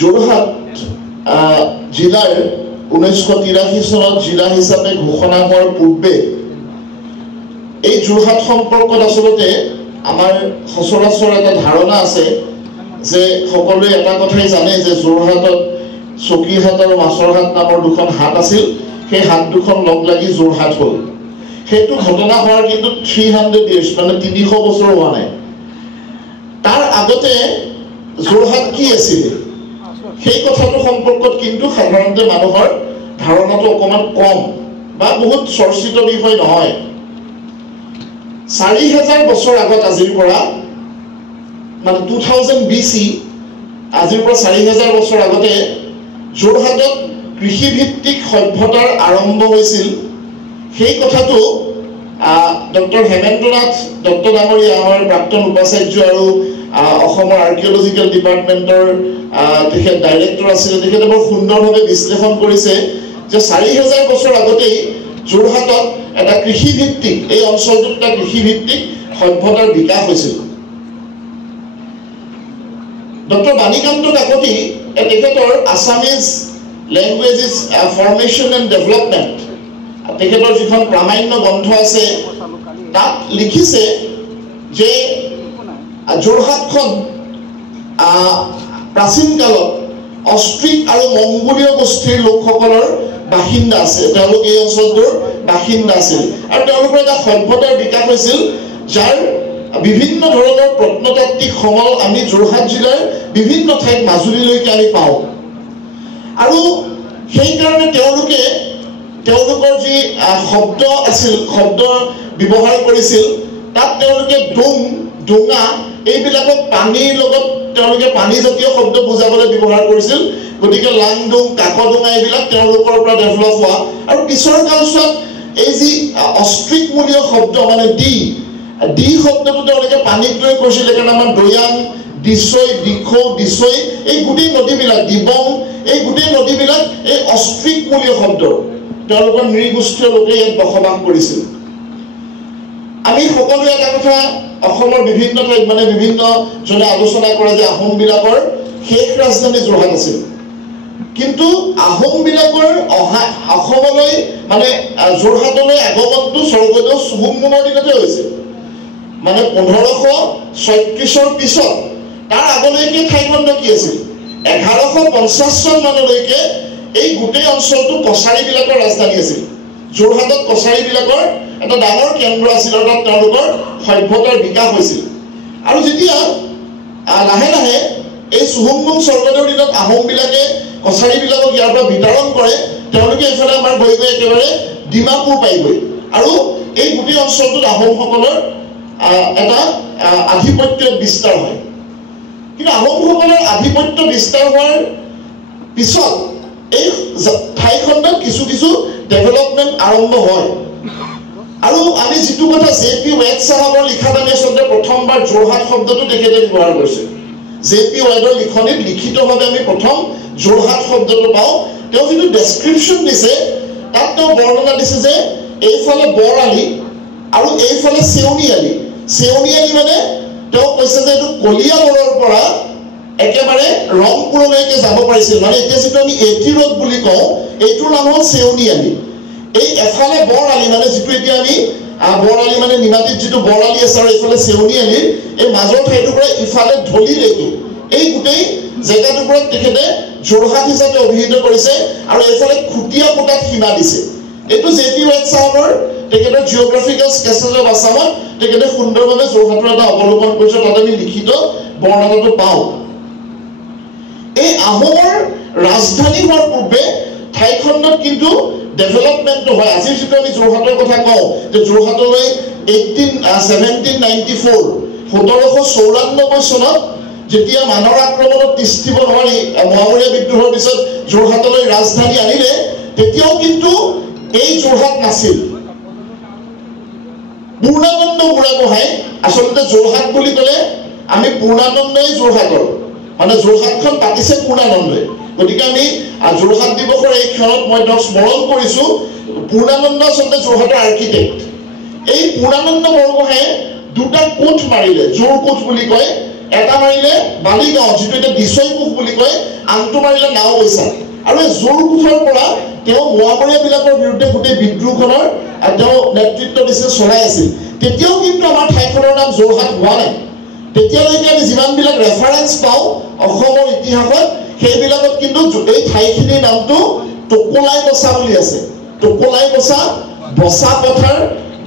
যোৰহাট জিলাৰ 1983 চনত জিলা হিচাপে ঘোষণা হোৱাৰ পূৰ্বে এই যোৰহাট সম্পৰ্কত আচলতে আমাৰ সচৰাচৰ এটা ধাৰণা আছে যে সকলোৱে এটা কথাই জানে যে যোৰহাটত চকীহাট আৰু মাছৰহাট নামৰ দুখন হাট আছিল সেই হাট দুখন লগ লাগি যোৰহাট হ'ল সেইটো ঘটনা হোৱাৰ কিন্তু 300 years মানে 300 বছৰ হোৱা নাই তাৰ আগতে যোৰহাট কি আছিল সেই কথাটো সম্পৰ্কত কিন্তু সাধাৰণতে মানুহৰ ধাৰণাটো অকমান কম বা বহুত চৰ্চিত বিষয় নহয় 4000 বছৰ আগত আজিৰ পৰা মানে 2000 BC আজিৰ পৰা 4000 বছৰ আগতে যোৰহাটত কৃষিভিত্তিক সভ্যতাৰ আৰম্ভ হৈছিল সেই কথাটো ডক্টৰ হেমেন্দ্ৰনাথ দত্ত ডাঙৰীয়া আমাৰ প্ৰাক্তন উপাচাৰ্য আৰু অসমৰ আৰ্কিঅলজিক্যাল ডিপাৰ্টমেন্টৰ তেখেত ডাইৰেক্টৰ আছিল তেখেতে বৰ সুন্দৰভাৱে বিশ্লেষণ কৰিছে যে 4000 বছৰ আগতেই যোৰহাটত এটা কৃষিভিত্তিক এই অঞ্চলটোত এটা কৃষিভিত্তিক সভ্যতাৰ বিকাশ হৈছিল ডক্টৰ বাণীকান্ত কাকতি তেখেতৰ আছামিজ ল্যাঙ্গুৱেজেছ ফৰ্মেশ্যন এণ্ড ডেভেলপমেণ্ট তেখেতৰ যিখন প্ৰামাণ্য গ্ৰন্থ আছে তাত লিখিছে যে যোৰহাটখন প্ৰাচীন কালত অষ্ট্ৰিক আৰু মংগোলীয় গোষ্ঠীৰ লোকসকলৰ বাসিন্দা আছে তেওঁলোক এই অঞ্চলটোৰ বাসিন্দা আছিল আৰু তেওঁলোকৰ এটা সভ্যতাৰ বিকাশ হৈছিল যাৰ বিভিন্ন ধৰণৰ প্ৰত্নতাত্ত্বিক সমল আমি যোৰহাট জিলাৰ বিভিন্ন ঠাইত মাজুলীলৈকে আমি পাওঁ আৰু সেই কাৰণে তেওঁলোকৰ যি শব্দ আছিল শব্দ ব্যৱহাৰ কৰিছিল তাত তেওঁলোকে ডোঙা এইবিলাকক পানীৰ লগত তেওঁলোকে পানীজাতীয় শব্দ বুজাবলৈ ব্যৱহাৰ কৰিছিল গতিকে লাংডোং কাকডোঙা এইবিলাক তেওঁলোকৰ পৰা ডেভেলপ হোৱা আৰু পিছৰ কালছোৱাত এই যি অষ্ট্ৰিকমূলীয় শব্দ মানে ডি শব্দটো তেওঁলোকে পানীক লৈ কৈছিল কাৰণ আমাৰ দৈয়াং দিছৈ দিখৌ দিছৈ এই গোটেই নদীবিলাক দিবং এই গোটেই নদীবিলাক এই অষ্ট্ৰিকমূলীয় শব্দ তেওঁলোকৰ নৃগোষ্ঠীয় লোকে ইয়াত বসবাস কৰিছিল আমি সকলোৱে এটা কথা অসমৰ বিভিন্ন ঠাইত মানে বিভিন্ন জনে আলোচনা কৰে যে আহোমবিলাকৰ শেষ ৰাজধানী যোৰহাট আছিল কিন্তু আহোমবিলাকৰ অসমলৈ মানে যোৰহাটলৈ আগমনটো স্বৰ্গদেউ চুহুংমুঙৰ দিনতে হৈছে মানে 1536 পিছত তাৰ আগলৈকে ঠাইখণ্ড কি আছিল 1150 চন মানলৈকে এই গোটেই অঞ্চলটো কছাৰীবিলাকৰ ৰাজধানী আছিল যোৰহাটত কছাৰীবিলাকৰ এটা ডাঙৰ কেন্দ্ৰ আছিল আৰু তাত তেওঁলোকৰ সভ্যতাৰ বিকাশ হৈছিল আৰু যেতিয়া লাহে লাহে এই চুহুংমুং স্বৰ্গদেউৰ দিনত আহোমবিলাকে কছাৰীবিলাকক ইয়াৰ পৰা বিতৰণ কৰে তেওঁলোকে এইফালে আমাৰ গৈ গৈ একেবাৰে ডিমাপুৰ পাইগৈ আৰু এই গোটেই অঞ্চলটোত আহোমসকলৰ এটা আধিপত্য বিস্তাৰ হয় কিন্তু আহোমসকলৰ আধিপত্য বিস্তাৰ হোৱাৰ পিছত এই ঠাইখণ্ডত কিছু কিছু ডেভেলপমেণ্ট আৰম্ভ হয় আৰু আমি যিটো কথা জে.পি. ৱেড সাহেবৰ লিখাত আমি আচলতে প্ৰথমবাৰ যোৰহাট শব্দটো তেখেতে ব্যৱহাৰ কৰিছে জে.পি. ৱেডৰ লিখনিত লিখিতভাৱে আমি প্ৰথম যোৰহাট শব্দটো পাওঁ তেওঁ যিটো ডেছক্ৰিপশ্যন দিছে তাত তেওঁ বৰ্ণনা দিছে যে এইফালে বৰআলি আৰু এইফালে চেউনিআলি মানে তেওঁ কৈছে যে এইটো কলিয়াবৰৰ পৰা একেবাৰে ৰংপুৰলৈকে যাব পাৰিছিল মানে এতিয়া যিটো আমি এটি ৰোড বুলি কওঁ এইটোৰ নাম হ'ল চেউনিআলি এই এফালে বৰআলি মানে যিটো এতিয়া আমি বৰআলি মানে নিমাতীত যিটো বৰআলি আছে আৰু এইফালে চেউনিআলি এই মাজৰ ঠাইটুকুৰা ইফালে ঢলিলৈকে এই গোটেই জেগাটুকুৰাক তেখেতে যোৰহাট হিচাপে অভিহিত কৰিছে আৰু এইফালে খুটিয়া পোটাত সীমা দিছে এইটো জে.পি. ৱেড সাহেবৰ তেখেতৰ জিঅ'গ্ৰাফিকেল স্কেচেছ অফ আছামত তেখেতে সুন্দৰভাৱে যোৰহাটৰ এটা অৱলোকন কৰিছে তাত আমি লিখিত বৰ্ণনাটো পাওঁ এই আহোমৰ ৰাজধানী হোৱাৰ পূৰ্বে ঠাইখণ্ডত কিন্তু ডেভেলপমেণ্ট হয় আজিৰ যিটো আমি যোৰহাটৰ কথা কওঁ যে যোৰহাটলৈ 1794 চনত যেতিয়া মানৰ আক্ৰমণত তিষ্ঠিব নোৱাৰি মহামৰীয়া বিদ্ৰোহৰ পিছত যোৰহাটলৈ ৰাজধানী আনিলে তেতিয়াও কিন্তু এই যোৰহাট নাছিল পূৰ্ণানন্দ বুঢ়াগোহাঁই আচলতে যোৰহাট বুলি ক'লে আমি পূৰ্ণানন্দই যোৰহাটৰ মানে যোৰহাটখন পাতিছে পূৰ্ণানন্দই গতিকে আমি যোৰহাট দিৱসৰ এই ক্ষণত মই তেওঁক স্মৰণ কৰিছোঁ পূৰ্ণানন্দ আচলতে যোৰহাটৰ আৰ্কিটেক্ট এই পূৰ্ণানন্দ বৰগোহাঁয়ে দুটা কোঠ মাৰিলে জোৰ কোঠ বুলি কয় এটা মাৰিলে বালিগাঁও যিটো এটা দিছৈপুখ বুলি কয় আনটো মাৰিলে নাওবৈচা আৰু এই জোৰকোঠৰ পৰা তেওঁ মোৱামৰীয়াবিলাকৰ বিৰুদ্ধে গোটেই বিদ্ৰোহখনৰ তেওঁ নেতৃত্ব দিছিল চলাই আছিল তেতিয়াও কিন্তু আমাৰ ঠাইখনৰ নাম যোৰহাট হোৱা নাই তেতিয়ালৈকে আমি যিমানবিলাক ৰেফাৰেঞ্চ পাওঁ অসমৰ ইতিহাসত সেইবিলাকত কিন্তু এই ঠাইখিনিৰ নামটো টকলাই বচা বুলি আছে টকলাই বচা বচা পথাৰ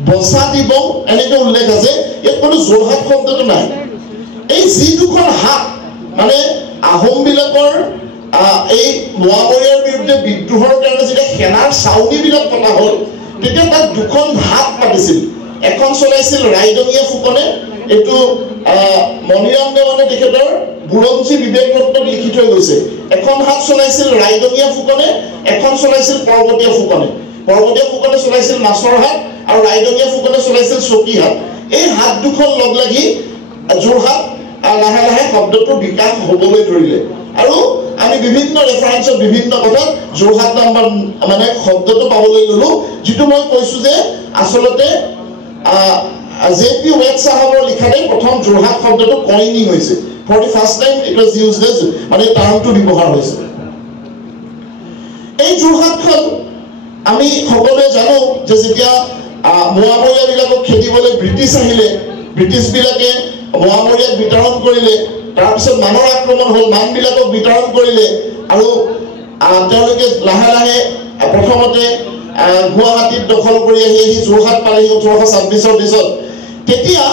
বচা দিবং এনেকৈ উল্লেখ আছে ইয়াত কোনো যোৰহাট শব্দটো নাই এই যি দুখন হাত মানে আহোমবিলাকৰ এই মোৱামৰীয়াৰ বিৰুদ্ধে বিদ্ৰোহৰ কাৰণে যেতিয়া সেনাৰ চাউনীবিলাক পতা হ'ল তেতিয়া তাত দুখন হাত পাতিছিল এখন চলাইছিল ৰাইডঙীয়া ফুকনে এইটো মণিৰাম দেৱানে তেখেতৰ বুৰঞ্জী বিবেক ৰত্নত লিখি থৈ গৈছে এখন হাত চলাইছিল ৰাইডঙীয়া ফুকনে এখন চলাইছিল পৰ্বতীয়া ফুকনে চলাইছিল মাছৰ হাত আৰু ৰাইডঙীয়া ফুকনে চলাইছিল চকী হাত এই হাত দুখন লগ লাগি যোৰহাট লাহে লাহে শব্দটোৰ বিকাশ হ'বলৈ ধৰিলে আৰু আমি বিভিন্ন ৰেফাৰেঞ্চত বিভিন্ন কথাত যোৰহাট নাম মানে শব্দটো পাবলৈ ল'লো যিটো মই কৈছোঁ যে আচলতে জে.পি. ৱেড চাহাবৰ লিখাতে প্ৰথম যোৰহাট শব্দটো কইনিং হৈছে for the first time it was used as মানে টাৰ্মটো ব্যৱহাৰ হৈছে এই যোৰহাটখন আমি সকলোৱে জানো যে যেতিয়া মোৱামৰীয়াবিলাকক খেদিবলৈ ব্ৰিটিছ আহিলে ব্ৰিটিছবিলাকে মোৱামৰীয়াক বিতৰণ কৰিলে তাৰপিছত মানৰ আক্ৰমণ হ'ল মানবিলাকক বিতৰণ কৰিলে আৰু তেওঁলোকে লাহে লাহে প্ৰথমতে গুৱাহাটীত দখল কৰি আহি যোৰহাট পালেহি 1826 পিছত তেতিয়া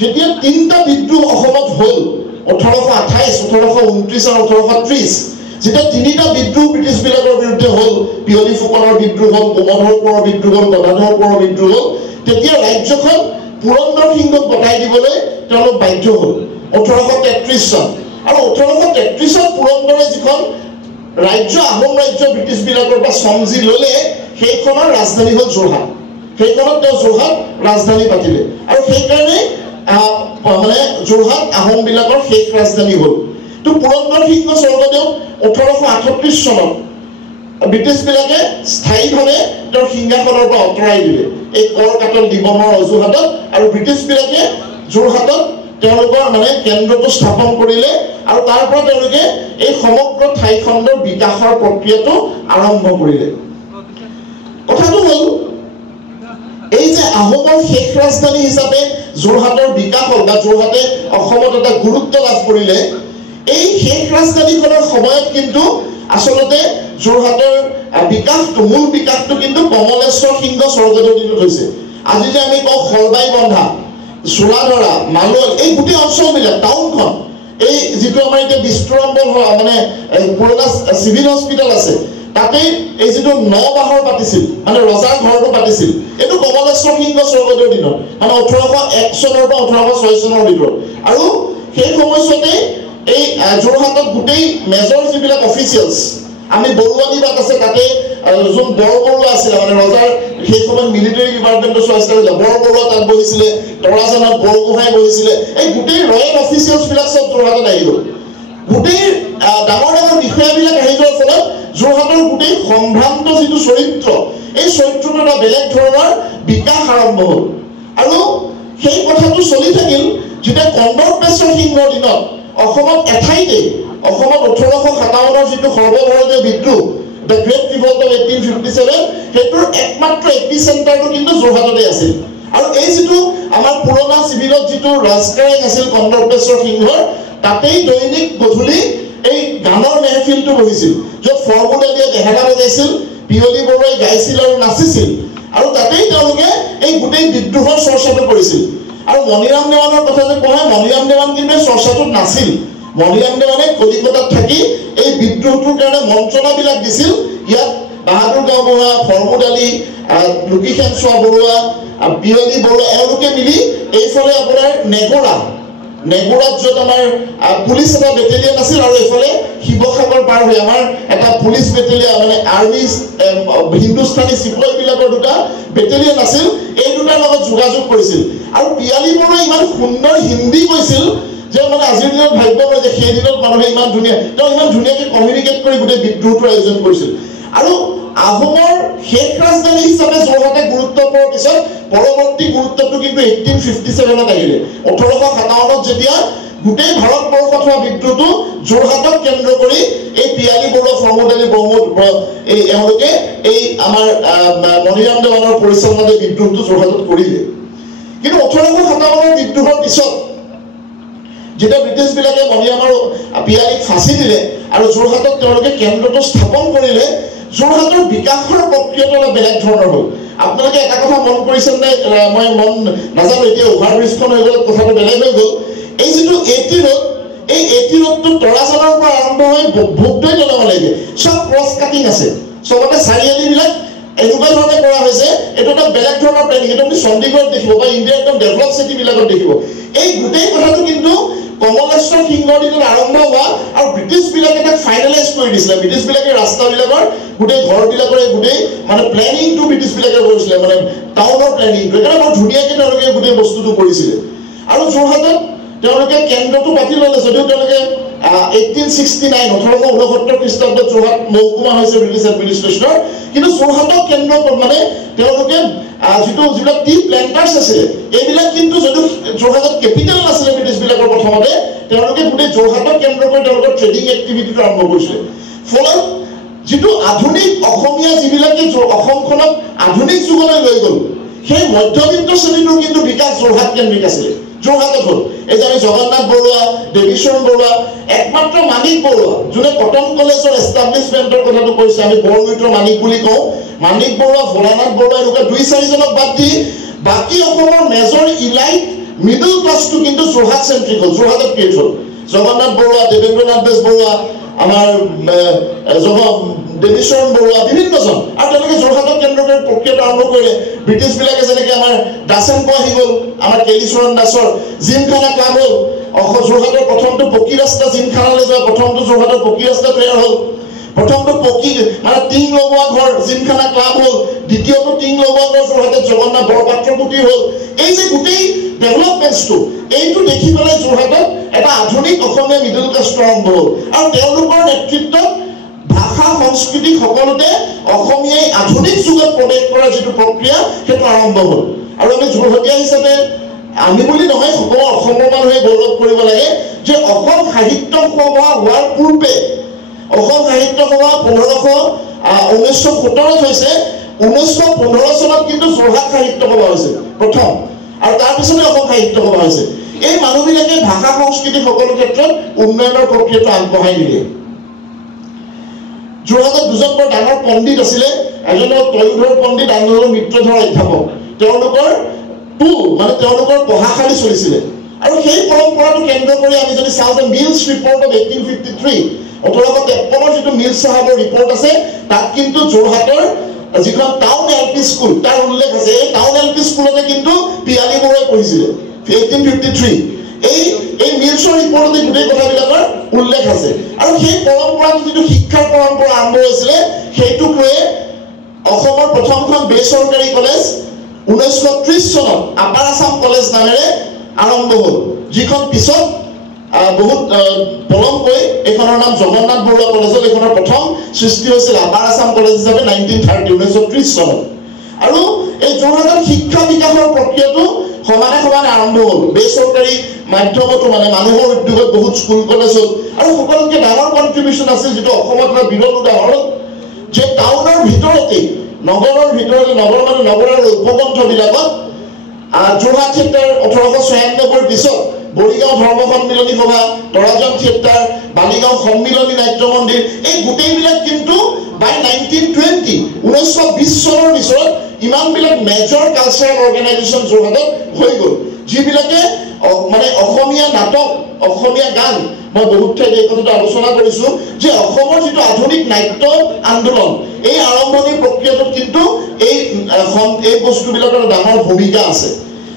যেতিয়া তিনিটা বিদ্ৰোহ অসমত হ'ল 1828 1829 আৰু 1830 যেতিয়া তিনিটা বিদ্ৰোহ ব্ৰিটিছবিলাকৰ বিৰুদ্ধে হ'ল পিয়লি ফুকনৰ বিদ্ৰোহ হ'ল কোমধৰ কোঁৱৰৰ বিদ্ৰোহ হ'ল গদাধৰ কোঁৱৰৰ বিদ্ৰোহ হ'ল তেতিয়া ৰাজ্যখন পুৰন্দৰ সিংহক গতাই দিবলৈ তেওঁলোক বাধ্য হ'ল 1833 চন আৰু 1833 পুৰন্দৰে যিখন ৰাজ্য আহোম ৰাজ্য ব্ৰিটিছবিলাকৰ পৰা চমজি ল'লে সেইখনৰ ৰাজধানী হ'ল যোৰহাট সেইখনত তেওঁ যোৰহাট ৰাজধানী পাতিলে আৰু সেইকাৰণে মানে যোৰহাট আহোমবিলাকৰ শেষ ৰাজধানী হ'ল তো পুৰন্দৰ সিংহ স্বৰ্গদেউ 1838 চনত ব্ৰিটিছবিলাকে স্থায়ীভাৱে তেওঁৰ সিংহাসনৰ পৰা আঁতৰাই দিলে এই কৰ কাটল দিবনৰ অজুহাতত আৰু ব্ৰিটিছবিলাকে যোৰহাটত তেওঁলোকৰ মানে কেন্দ্ৰটো স্থাপন কৰিলে আৰু তাৰ পৰা তেওঁলোকে এই সমগ্ৰ ঠাইখণ্ডৰ বিকাশৰ প্ৰক্ৰিয়াটো আৰম্ভ কৰিলে কথাটো হ'ল এই যে আহোমৰ শেষ ৰাজধানী হিচাপে যোৰহাটৰ বিকাশ হ'ল বা যোৰহাটে অসমত এটা গুৰুত্ব লাভ কৰিলে এই শেষ ৰাজধানীখনৰ সময়ত কিন্তু আচলতে যোৰহাটৰ বিকাশটো মূল বিকাশটো কিন্তু কমলেশ্বৰ সিংহ স্বৰ্গদেউৰ দিনত হৈছে আজি যে আমি কওঁ খলবাই বন্ধা চোলাধৰা মালল এই গোটেই অঞ্চলবিলাক টাউনখন এই যিটো আমাৰ এতিয়া বিস্তুৰম্বল মানে পুৰণা চিভিল হস্পিটেল আছে তাতে এই যিটো নবাহৰ পাতিছিল মানে ৰজাৰ ঘৰটো পাতিছিল এইটো কমলেশ্বৰ সিংহ স্বৰ্গদেউৰ দিনত মানে 1801 চনৰ পৰা 1806 চনৰ ভিতৰত আৰু সেই সময়ছোৱাতে এই যোৰহাটত গোটেই মেজৰ যিবিলাক অফিচিয়েলছ আমি বৰুৱানীবাদ আছে তাতে যোন বৰবৰুৱা আছিল মানে ৰজাৰ সেই সময়ত মিলিটাৰী ডিপাৰ্টমেণ্টৰ চোৱাচিতা কৰিলে বৰবৰুৱা তাত বহিছিলে তৰাজানত বৰগোহাঁই বহিছিলে এই গোটেই ৰয়েল অফিচিয়েলছবিলাক চব যোৰহাটত আহি গ'ল গোটেই ডাঙৰ ডাঙৰ বিষয়াবিলাক আহি যোৱাৰ ফলত যোৰহাটৰ গোটেই সম্ভ্ৰান্ত যিটো চৰিত্ৰ এই চৰিত্ৰটো এটা বেলেগ ধৰণৰ বিকাশ আৰম্ভ হ'ল আৰু সেই কথাটো চলি থাকিল যেতিয়া কন্দৰ্পেশ্বৰ সিংহৰ দিনত অসমত এঠাইতে অসমত 1857 যিটো সৰ্বভাৰতীয় বিদ্ৰোহ দ্য গ্ৰেট ৰিভল্ট অফ 1857 সেইটোৰ একমাত্ৰ এপিচেণ্টাৰটো কিন্তু যোৰহাটতে আছিল আৰু এই যিটো আমাৰ পুৰণা চিভিলত যিটো ৰাজকাৰেং আছিল কন্দৰ্পেশ্বৰ সিংহৰ তাতেই দৈনিক গধূলি এই গানৰ মেহফিলটো বহিছিল য'ত ফৰ্মুলালিয়ে বেহেৰা বজাইছিল পিয়লি বৰুৱাই গাইছিল আৰু নাচিছিল আৰু তাতেই তেওঁলোকে এই গোটেই বিদ্ৰোহৰ চৰ্চাটো কৰিছিল আৰু মণিৰাম দেৱানৰ কথা যে কয় মণিৰাম দেৱান কিন্তু চৰ্চাটোত নাছিল মণিৰাম দেৱানে কলিকতাত থাকি এই বিদ্ৰোহটোৰ কাৰণে মন্ত্ৰণাবিলাক দিছিল ইয়াত বাহাদুৰ গাঁওবুঢ়া ফৰ্মুলালি লুকিখেন চোৱা বৰুৱা পিয়লি বৰুৱা এওঁলোকে মিলি এইফালে আপোনাৰ নেগুৰাত য'ত আমাৰ পুলিচ এটা বেটেলিয়ন আছিল আৰু এইফালে শিৱসাগৰ পাৰ হৈ আমাৰ এটা পুলিচ বেটেলিয়ন মানে আৰ্মি হিন্দুস্তানী চিপাহীবিলাকৰ দুটা বেটেলিয়ন আছিল এই দুটাৰ লগত যোগাযোগ কৰিছিল আৰু পিয়ালি বৰুৱাই ইমান সুন্দৰ হিন্দী কৈছিল যে মানে আজিৰ দিনত ভাবিব পাৰে যে সেই দিনত মানুহে ইমান ধুনীয়াকৈ কমিউনিকেট কৰি গোটেই বিদ্ৰোহটোৰ আয়োজন কৰিছিল আৰু আহোমৰ শেষ ৰাজধানী হিচাপে যোৰহাটে গুৰুত্ব পোৱাৰ পিছত পৰৱৰ্তী গুৰুত্বটো কিন্তু 1857 আহিলে 1857 যেতিয়া গোটেই ভাৰতবৰ্ষত হোৱা বিদ্ৰোহটো যোৰহাটক কেন্দ্ৰ কৰি এই পিয়ালী বৰুৱা প্ৰমোদ আলী এই এওঁলোকে এই আমাৰ মণিৰাম দেৱানৰ পৰিচালনাত বিদ্ৰোহটো যোৰহাটত কৰিলে কিন্তু 1857 বিদ্ৰোহৰ পিছত যেতিয়া ব্ৰিটিছবিলাকে মণিৰাম আৰু পিয়ালীক ফাঁচি দিলে আৰু যোৰহাটত তেওঁলোকে কেন্দ্ৰটো স্থাপন কৰিলে যোৰহাটৰ বিকাশৰ প্ৰক্ৰিয়াটো অলপ বেলেগ ধৰণৰ হ'ল আপোনালোকে এটা কথা মন কৰিছে নে মই মন নাজানো এতিয়া অভাৰব্ৰিজখন হৈ গ'ল কথাটো বেলেগ হৈ গ'ল এই যিটো এটি ৰোড এই এটি ৰোডটো তৰাজানৰ পৰা আৰম্ভ হৈ ভোগদৈ দলঙলৈকে সব ক্ৰছ কাটিং আছে সবতে চাৰিআলিবিলাক এনেকুৱা ধৰণে কৰা হৈছে এইটো এটা বেলেগ ধৰণৰ প্লেনিং এইটো আপুনি চণ্ডীগড়ত দেখিব বা ইণ্ডিয়াৰ একদম ডেভেলপ চিটিবিলাকত দেখিব এই গোটেই কথাটো কিন্তু কমলেশ্বৰ সিংহৰ দিনত আৰম্ভ হোৱা আৰু ব্ৰিটিছবিলাকে তাক ফাইনেলাইজ কৰি দিছিলে ব্ৰিটিছবিলাকে ৰাস্তাবিলাকৰ গোটেই ঘৰবিলাকৰ গোটেই মানে প্লেনিংটো ব্ৰিটিছবিলাকে কৰিছিলে মানে টাউনৰ প্লেনিংটো সেইকাৰণে বৰ ধুনীয়াকৈ তেওঁলোকে গোটেই বস্তুটো কৰিছিলে আৰু যোৰহাটত তেওঁলোকে কেন্দ্ৰটো পাতি ল'লে যদিও তেওঁলোকে 1869 1869 খ্ৰীষ্টাব্দত যোৰহাট মহকুমা হৈছে ব্ৰিটিছ এডমিনিষ্ট্ৰেশ্যনৰ কিন্তু যোৰহাটক কেন্দ্ৰ মানে তেওঁলোকে যিবিলাক টি প্লেণ্টাৰ্ছ আছিলে এইবিলাক কিন্তু যদিও যোৰহাটত কেপিটেল নাছিলে ব্ৰিটিছবিলাকৰ প্ৰথমতে তেওঁলোকে গোটেই যোৰহাটক কেন্দ্ৰ কৰি তেওঁলোকৰ ট্ৰেডিং এক্টিভিটিটো আৰম্ভ কৰিছিলে ফলত যিটো আধুনিক অসমীয়া যিবিলাকে অসমখনক আধুনিক যুগলৈ লৈ গ'ল সেই মধ্যবিত্ত শ্ৰেণীটোৰ কিন্তু বিকাশ যোৰহাট কেন্দ্ৰিক আছিলে যোৰহাটত হ'ল এই যে আমি জগন্নাথ বৰুৱা দেৱীচৰণ বৰুৱা একমাত্ৰ মানিক বৰুৱা যোনে কটন কলেজৰ এষ্টাব্লিছমেণ্টৰ কথাটো কৈছে আমি বৰমৈত্ৰৰ মানিক বুলি কওঁ মানিক বৰুৱা ভোলানাথ বৰুৱা এনেকুৱা 2-4জনক বাদ দি বাকী অসমৰ মেজৰ ইলাইট মিডল ক্লাছটো কিন্তু যোৰহাট চেণ্ট্ৰিক হ'ল যোৰহাটত ক্ৰিয়েট হ'ল জগন্নাথ বৰুৱা দেৱেন্দ্ৰনাথ বেজবৰুৱা আমাৰ দেৱীচৰণ বৰুৱা বিভিন্নজন আৰু তেওঁলোকে যোৰহাটক কেন্দ্ৰ কৰি প্ৰক্ৰিয়াটো আৰম্ভ কৰিলে ব্ৰিটিছবিলাকে যেনেকৈ আমাৰ দাসেনকো আহি গ'ল আমাৰ কেলিচৰণ দাসৰ জিমখানা ক্লাব হ'ল যোৰহাটৰ প্ৰথমটো পকী ৰাস্তা জিমখানালৈ যোৱা প্ৰথমটো যোৰহাটৰ পকী ৰাস্তা তৈয়াৰ হ'ল প্ৰথমটো পকী মানে টিং লগোৱা ঘৰ জিমখানা ক্লাব হ'ল দ্বিতীয়টো টিং লগোৱা ঘৰ যোৰহাটত জগন্নাথ বৰপাত্ৰ কুটিৰ হ'ল এই যে গোটেই ডেভেলপমেণ্টছটো এইটো দেখি পেলাই যোৰহাটত এটা আধুনিক অসমীয়া মিডল ক্লাছটো আৰম্ভ হ'ল আৰু তেওঁলোকৰ নেতৃত্বত ভাষা সংস্কৃতি সকলোতে অসমীয়াই আধুনিক যুগত প্ৰৱেশ কৰাৰ যিটো প্ৰক্ৰিয়া সেইটো আৰম্ভ হ'ল আৰু আমি যোৰহাটীয়া হিচাপে আমি বুলি নহয় সকলো অসমৰ মানুহে গৌৰৱ কৰিব লাগে যে অসম সাহিত্য সভা হোৱাৰ পূৰ্বে অসম সাহিত্য সভা 1917 হৈছে 1915 চনত কিন্তু যোৰহাট সাহিত্য সভা হৈছে প্ৰথম আৰু তাৰপিছতে অসম সাহিত্য সভা হৈছে এই মানুহবিলাকে ভাষা সংস্কৃতি সকলো ক্ষেত্ৰত উন্নয়নৰ প্ৰক্ৰিয়াটো আগবঢ়াই দিলে যোৰহাটত দুজন বৰ ডাঙৰ পণ্ডিত আছিলে এজন তয়োধৰ পণ্ডিত আনজন মিত্ৰধৰ অধ্যাপক তেওঁলোকৰ মানে তেওঁলোকৰ পঢ়াশালী চলিছিলে আৰু সেই পৰম্পৰাটো কেন্দ্ৰ কৰি আমি যদি চাওঁ যে মিলছ ৰিপৰ্ট অফ 1853 1853 যিটো মিলছ চাহাবৰ ৰিপৰ্ট আছে তাত কিন্তু যোৰহাটৰ যিখন টাউন এলপি স্কুল তাৰ উল্লেখ আছে এই টাউন এলপি স্কুলতে কিন্তু পিয়ালী বৰুৱাই পঢ়িছিলে 1853 এই মিলছৰ ৰিপৰ্টতে গোটেই কথাবিলাকৰ উল্লেখ আছে আৰু সেই পৰম্পৰাটো যিটো শিক্ষাৰ পৰম্পৰা আৰম্ভ হৈছিলে সেইটোক লৈ অসমৰ প্ৰথমখন বেচৰকাৰী কলেজ 1930 চনত আপাৰ আছাম কলেজ নামেৰে আৰম্ভ হ'ল যিখন পিছত বহুত পলমকৈ এইখনৰ নাম জগন্নাথ বৰুৱা কলেজত এইখনৰ প্ৰথম সৃষ্টি হৈছিল আপাৰ আছাম কলেজ হিচাপে 1930 চনত আৰু এই যোৰহাটৰ শিক্ষা বিকাশৰ প্ৰক্ৰিয়াটো সমানে সমানে আৰম্ভ হ'ল বেচৰকাৰী মাধ্যমতো মানে মানুহৰ উদ্যোগত বহুত স্কুল কলেজ হ'ল আৰু সকলোতকৈ ডাঙৰ কণ্ট্ৰিবিউশ্যন আছিল যিটো অসমত এটা বিৰল উদাহৰণ যে টাউনৰ ভিতৰতেই নগৰৰ ভিতৰতে নগৰ মানে নগৰৰ উপকণ্ঠবিলাকত যোৰহাট থিয়েটাৰ 1896 পিছত বৰিগাঁও ধৰ্ম সন্মিলনী সভা তৰাজন থিয়েটাৰ বালিগাঁও সন্মিলনী নাট্য মন্দিৰ এই গোটেইবিলাক কিন্তু বাই 1920 চনৰ পিছত ইমানবিলাক মেজৰ কালচাৰেল অৰ্গেনাইজেশ্যন যোৰহাটত হৈ গ'ল যিবিলাকে মানে অসমীয়া নাটক অসমীয়া গান মই বহুত ঠাইত এই কথাটো আলোচনা কৰিছোঁ যে অসমৰ যিটো আধুনিক নাট্য আন্দোলন এই আৰম্ভণিৰ প্ৰক্ৰিয়াটোত কিন্তু এই বস্তুবিলাকৰ ডাঙৰ ভূমিকা আছে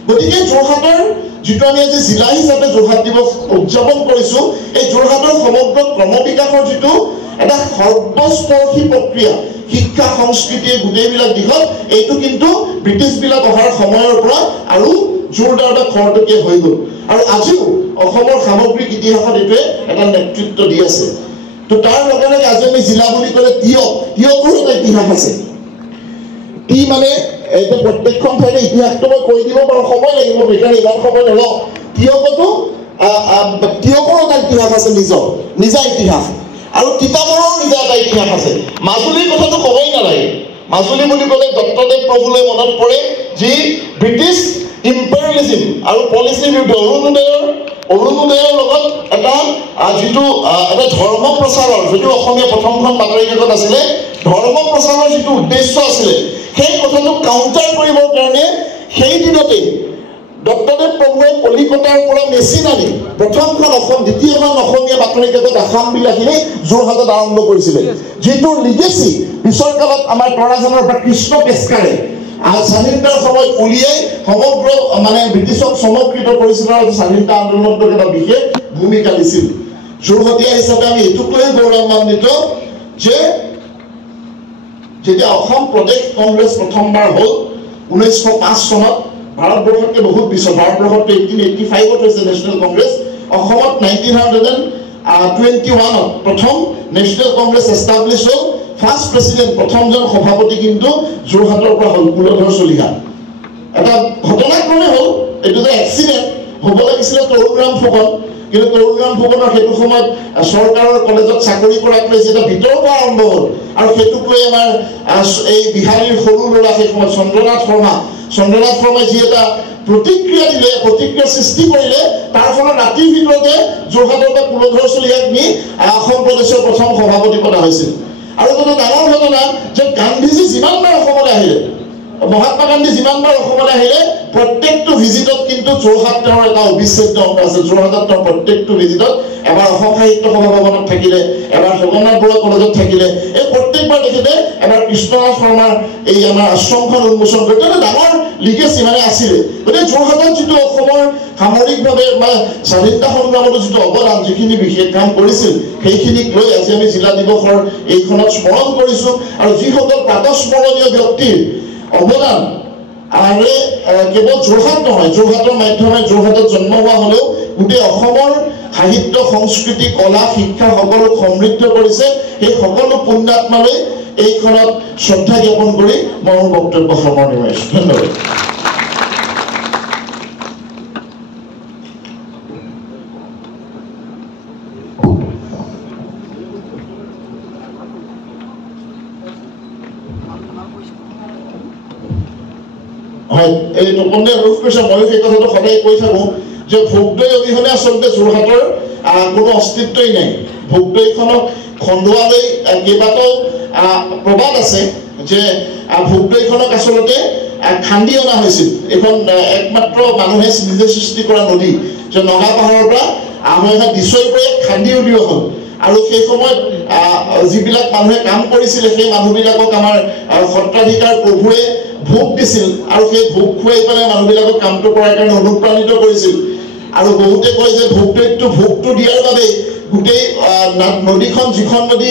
গতিকে যোৰহাটৰ যিটো আমি আজি জিলা হিচাপে যোৰহাট দিৱস উদযাপন কৰিছোঁ এই যোৰহাটৰ সমগ্ৰ ক্ৰমবিকাশৰ যিটো এটা সৰ্বস্পৰ্শী প্ৰক্ৰিয়া শিক্ষা সংস্কৃতিৰ গোটেইবিলাক দিশত এইটো কিন্তু ব্ৰিটিছবিলাক অহাৰ সময়ৰ পৰা আৰু জোৰদাৰ বা খৰতকীয়া হৈ গ'ল আৰু আজিও অসমৰ সামগ্ৰিক ইতিহাসত এইটোৱে এটা নেতৃত্ব দি আছে তো তাৰ লগে লগে আজি আমি জিলা বুলি ক'লে তিয়কৰ এটা ইতিহাস আছে টি মানে এতিয়া প্ৰত্যেকখন ঠাইতে ইতিহাসটো মই কৈ দিব পাৰোঁ সময় লাগিব সেইকাৰণে ইমান সময় নলওঁ তিয়কতো তিয়কৰো এটা ইতিহাস আছে, নিজা ইতিহাস, আৰু তিতাবৰৰ নিজা এটা ইতিহাস আছে। মাজুলীৰ কথাটো ক'বই নালাগে। মাজুলী বুলি ক'লে দত্তদেৱ প্ৰভুলৈ মনত পৰে, যি ব্ৰিটিছ ইম্পেৰিয়েলিজিম আৰু পলিচিৰ বিৰুদ্ধে অৰুণোদয়ৰ লগত এটা যিটো এটা ধৰ্ম প্ৰচাৰৰ, যদিও অসমীয়া প্ৰথমখন বাতৰি কাকত আছিলে, ধৰ্ম প্ৰচাৰৰ যিটো উদ্দেশ্য আছিলে সেই কথাটোক কাউণ্টাৰ কৰিবৰ কাৰণে সেই দিনতেই ডক্টৰদেৱ প্ৰভুৱে কলিকতাৰ পৰা মেচিন আনি প্ৰথমখন দ্বিতীয়খন অসমীয়া বাতৰি কাকত আসামবিলাখিনি যোৰহাটত আৰম্ভ কৰিছিলে, যিটোৰ লিগেচি পিছৰ কালত আমাৰ তৰাজানৰ বা কৃষ্ণ পেছকাৰে স্বাধীনতাৰ সময়ত উলিয়াই সমগ্ৰ মানে ব্ৰিটিছক চমৎকৃত কৰিছিল আৰু স্বাধীনতা আন্দোলনত এটা বিশেষ ভূমিকা দিছিল। যোৰহাটীয়া হিচাপে আমি এইটোক লৈ গৌৰৱান্বিত যে যেতিয়া অসম প্ৰদেশ কংগ্ৰেছ প্ৰথমবাৰ হ'ল 1905 চনত, ভাৰতবৰ্ষতকৈ বহুত পিছত, ভাৰতবৰ্ষত 1885ত হৈছে নেশ্যনেল কংগ্ৰেছ, অসমত 1921ত প্ৰথম নেশ্যনেল কংগ্ৰেছ এষ্টাব্লিছ হ'ল। ফাৰ্ষ্ট প্ৰেচিডেণ্ট, প্ৰথমজন সভাপতি কিন্তু যোৰহাটৰ পৰা হ'ল, কুলধৰ চলিহা। এটা ঘটনাক্ৰমে হ'ল, এইটো যে এক্সিডেণ্ট হ'ব লাগিছিলে তৰুণৰাম ফুকন, কিন্তু তৰুণৰাম ফুকনৰ সেইটো সময়ত চৰকাৰৰ কলেজত চাকৰি কৰাক লৈ এটা ভিতৰৰ পৰা আৰম্ভ হ'ল, আৰু সেইটোক লৈ আমাৰ এই বিহাৰীৰ সৰু ল'ৰা সেই সময়ত চন্দ্ৰনাথ শৰ্মাই যি এটা প্ৰতিক্ৰিয়া দিলে, প্ৰতিক্ৰিয়া সৃষ্টি কৰিলে, তাৰ ফলত ৰাতিৰ ভিতৰতে যোৰহাটৰ পৰা কুলধৰ চলিহাক নি অসম প্ৰদেশৰ প্ৰথম সভাপতি পতা হৈছিল। আৰু এটা ডাঙৰ ঘটনা যে গান্ধীজী যিমানবাৰ অসমলৈ আহিলে, মহাত্মা গান্ধী যিমানবাৰ অসমলৈ আহিলে, প্ৰত্যেকটো ভিজিটত কিন্তু যোৰহাট তেওঁৰ এটা অবিচ্ছেদ্য অংশ আছে। যোৰহাটত তেওঁৰ প্ৰত্যেকটো ভিজিটত এবাৰ অসম সাহিত্য সভা ভৱনত থাকিলে, এবাৰ জগন্নাথ বৰুৱা কলেজত থাকিলে, এই প্ৰত্যেকবাৰ তেখেতে এবাৰ কৃষ্ণনাথ শৰ্মাৰ এই আমাৰ আশ্ৰমখন উন্মোচন কৰি এটা ডাঙৰ লিগেচি মানে আছিলে। গতিকে যোৰহাটত যিটো অসমৰ সামৰিকভাৱে বা স্বাধীনতা সংগ্ৰামতো যিটো অৱদান, যিখিনি বিশেষ কাম কৰিছিল, সেইখিনিক লৈ আজি আমি জিলা দিৱসৰ এইখনত স্মৰণ কৰিছোঁ। আৰু যিসকল প্ৰাতঃস্মৰণীয় ব্যক্তিৰ অৱদান কেৱল যোৰহাট নহয়, যোৰহাটৰ মাধ্যমে যোৰহাটত জন্ম হোৱা হ'লেও গোটেই অসমৰ সাহিত্য, সংস্কৃতি, কলা, শিক্ষা সকলোক সমৃদ্ধ কৰিছে, সেই সকলো পুণ্যাত্মালৈ এইখনত শ্ৰদ্ধা জ্ঞাপন কৰি মই মোৰ বক্তব্য সামৰণি মাৰিছোঁ। ধন্যবাদ। হয়, এই তপনে ৰোধ কৰিছে, ময়ো সেই কথাটো সদায় কৈ থাকোঁ যে ভোগদৈ অবিহনে আচলতে যোৰহাটৰ কোনো অস্তিত্বই নাই। ভোগদৈখনক খন্দুৱালৈ কেইবাটাও প্ৰবাদ আছে যে ভোগদৈখনক আচলতে খান্দি অনা হৈছিল। এইখন একমাত্ৰ মানুহে নিজে সৃষ্টি কৰা নদী, যে নগা পাহাৰৰ পৰা দিছৈ পৰা খান্দি উলিওৱা হ'ল। আৰু সেই সময়ত যিবিলাক মানুহে কাম কৰিছিলে, সেই মানুহবিলাকক আমাৰ সত্ৰাধিকাৰ প্ৰভুৱে ভোগ দিছিল, আৰু সেই ভোগ খুৱাই পেলাই মানুহবিলাকক কামটো কৰাৰ কাৰণে অনুপ্ৰাণিত কৰিছিল। আৰু বহুতে কয় যে ভোগটো দিয়াৰ বাবে গোটেই নদীখন, যিখন নদী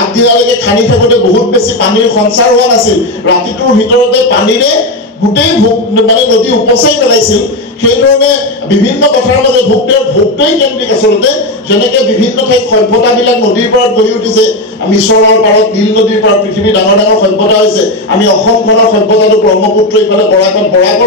আগদিনালৈকে খান্দি থাকোঁতে বহুত বেছি পানীৰ সঞ্চাৰ হোৱা নাছিল, ৰাতিটোৰ ভিতৰতে পানীৰে গোটেই মানে নদী উপচাই পেলাইছিল। সেইধৰণে বিভিন্ন কথাৰ মাজে ভোগদৈ কেন্দ্ৰিক আচলতে, যেনেকৈ বিভিন্ন ঠাইত সভ্যতাবিলাক নদীৰ পাৰত গঢ়ি উঠিছে, মিছৰৰ পাৰত, নীল নদীৰ পাৰত পৃথিৱীৰ ডাঙৰ ডাঙৰ সভ্যতা হৈছে। আমি অসমখনৰ সভ্যতাটো ব্ৰহ্মপুত্ৰ ইফালে বৰাকৰ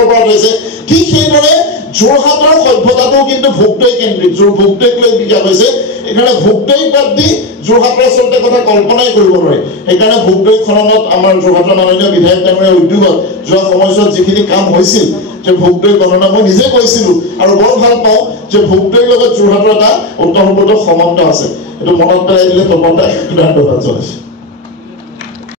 পাৰত হৈছে, ঠিক সেইদৰে যোৰহাটৰ সভ্যতাটোও কিন্তু ভোগদৈ কেন্দ্ৰিক, ভোগদৈক লৈ বিকাশ হৈছে। সেইকাৰণে ভোগদৈ বাদ দি যোৰহাটৰ আচলতে কথা কল্পনাই কৰিব নোৱাৰি। সেইকাৰণে ভোগদৈ খননত আমাৰ যোৰহাটৰ মাননীয় বিধায়ক ডাঙৰীয়াৰ উদ্যোগত যোৱা সময়ছোৱাত যিখিনি কাম হৈছিল, যে ভোগদৈ গণনা মই নিজে কৈছিলোঁ, আৰু বৰ ভাল পাওঁ যে ভোগদৈৰ লগত যোৰহাটৰ এটা ওতঃপ্ৰোত সম্বন্ধ আছে। এইটো মনত পেলাই দিলে তপন দাই ধন্যবাদ জনাইছোঁ।